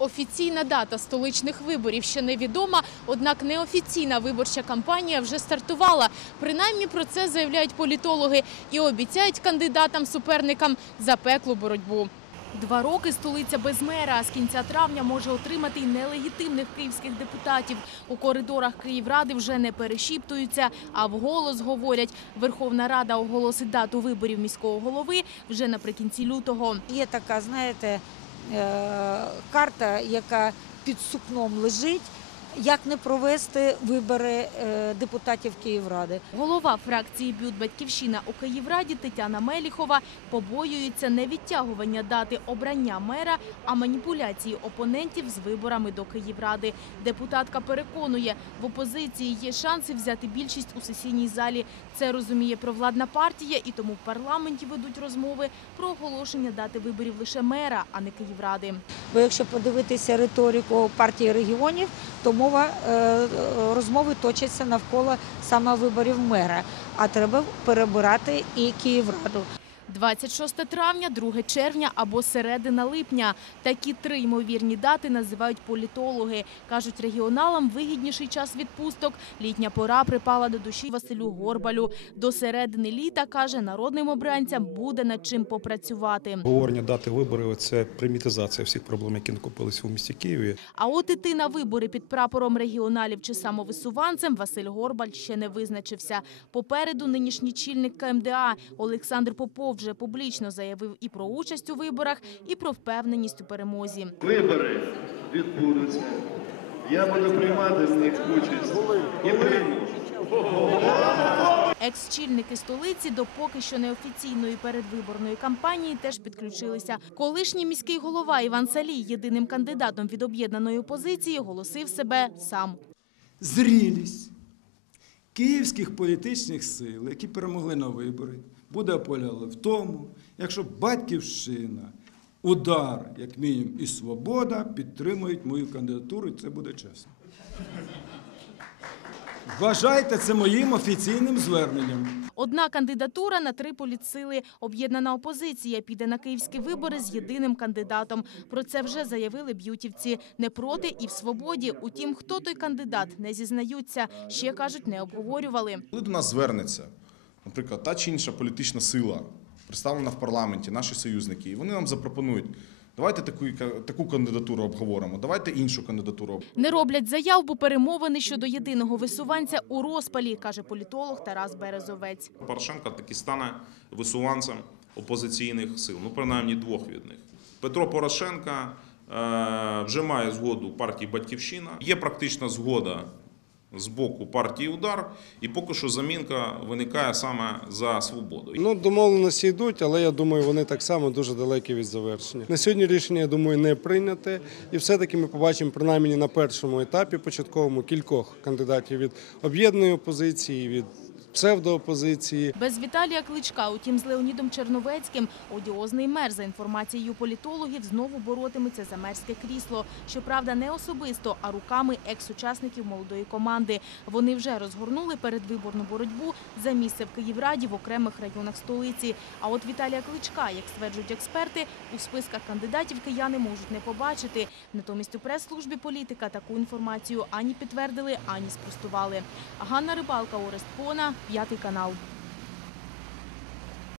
Офіційна дата столичних виборів ще невідома, однак неофіційна виборча кампанія вже стартувала. Принаймні про це заявляють політологи і обіцяють кандидатам-суперникам запеклу боротьбу. Два роки столиця без мера, а з кінця травня може отримати й нелегітимних київських депутатів. У коридорах Київради вже не перешіптуються, а вголос говорять, Верховна Рада оголосить дату виборів міського голови вже наприкінці лютого. Є така, знаєте, карта, яка під сукном лежить, як не провести вибори е, депутатів Київради. Голова фракції «Бют Батьківщина» у Київраді Тетяна Меліхова побоюється не відтягування дати обрання мера, а маніпуляції опонентів з виборами до Київради. Депутатка переконує, в опозиції є шанси взяти більшість у сесійній залі. Це розуміє провладна партія, і тому в парламенті ведуть розмови про оголошення дати виборів лише мера, а не Київради. Бо якщо подивитися риторику партії регіонів, то мова е, е, розмови точаться навколо саме виборів мера. А треба перебирати і Київраду. 26 травня, 2 червня або середина липня. Такі три ймовірні дати називають політологи. Кажуть, регіоналам вигідніший час відпусток. Літня пора припала до душі Василю Горбалю. До середини літа, каже, народним обранцям буде над чим попрацювати. Говорення дати виборів це примітизація всіх проблем, які накопилися у місті Києві. А от іти на вибори під прапором регіоналів чи самовисуванцем Василь Горбаль ще не визначився. Попереду нинішній чільник КМДА Олександр Попов вже публічно заявив і про участь у виборах, і про впевненість у перемозі. Вибори відбудуться. Я буду приймати в них участь і прийму. Екс-чільники столиці до поки що неофіційної передвиборної кампанії теж підключилися. Колишній міський голова Іван Салій єдиним кандидатом від об'єднаної опозиції оголосив себе сам. зрілість київських політичних сил, які перемогли на вибори, буде полягала в тому, якщо батьківщина, удар, як мінімум, і свобода підтримують мою кандидатуру, і це буде чесно. Вважайте це моїм офіційним зверненням. Одна кандидатура на три політсили. Об'єднана опозиція піде на київські вибори з єдиним кандидатом. Про це вже заявили б'ютівці. Не проти і в свободі. Утім, хто той кандидат, не зізнаються. Ще кажуть, не обговорювали. Коли до нас звернеться, наприклад, та чи інша політична сила, представлена в парламенті, наші союзники, і вони нам запропонують, давайте таку, таку кандидатуру обговоримо, давайте іншу кандидатуру. Не роблять заяв, бо перемовини щодо єдиного висуванця у розпалі, каже політолог Тарас Березовець. Порошенко таки стане висуванцем опозиційних сил, ну принаймні двох від них. Петро Порошенко е, вже має згоду партії Батьківщина. Є практична згода з боку партії Удар, і поки що замінка виникає саме за свободу. Ну, домовленості йдуть, але я думаю, вони так само дуже далекі від завершення. На сьогодні рішення, я думаю, не прийняте. І все-таки ми побачимо принаймні на першому етапі початковому кількох кандидатів від об'єднаної опозиції, від псевдоопозиції. Без Віталія Кличка, утім, з Леонідом Черновецьким, одіозний мер, за інформацією політологів, знову боротиметься за мерське крісло. Щоправда, не особисто, а руками екс-учасників молодої команди. Вони вже розгорнули передвиборну боротьбу за місце в Київраді в окремих районах столиці. А от Віталія Кличка, як стверджують експерти, у списках кандидатів кияни можуть не побачити. Натомість у прес-службі політика таку інформацію ані підтвердили, ані спростували. Ганна Рибалка, Орест Пона, п'ятий канал.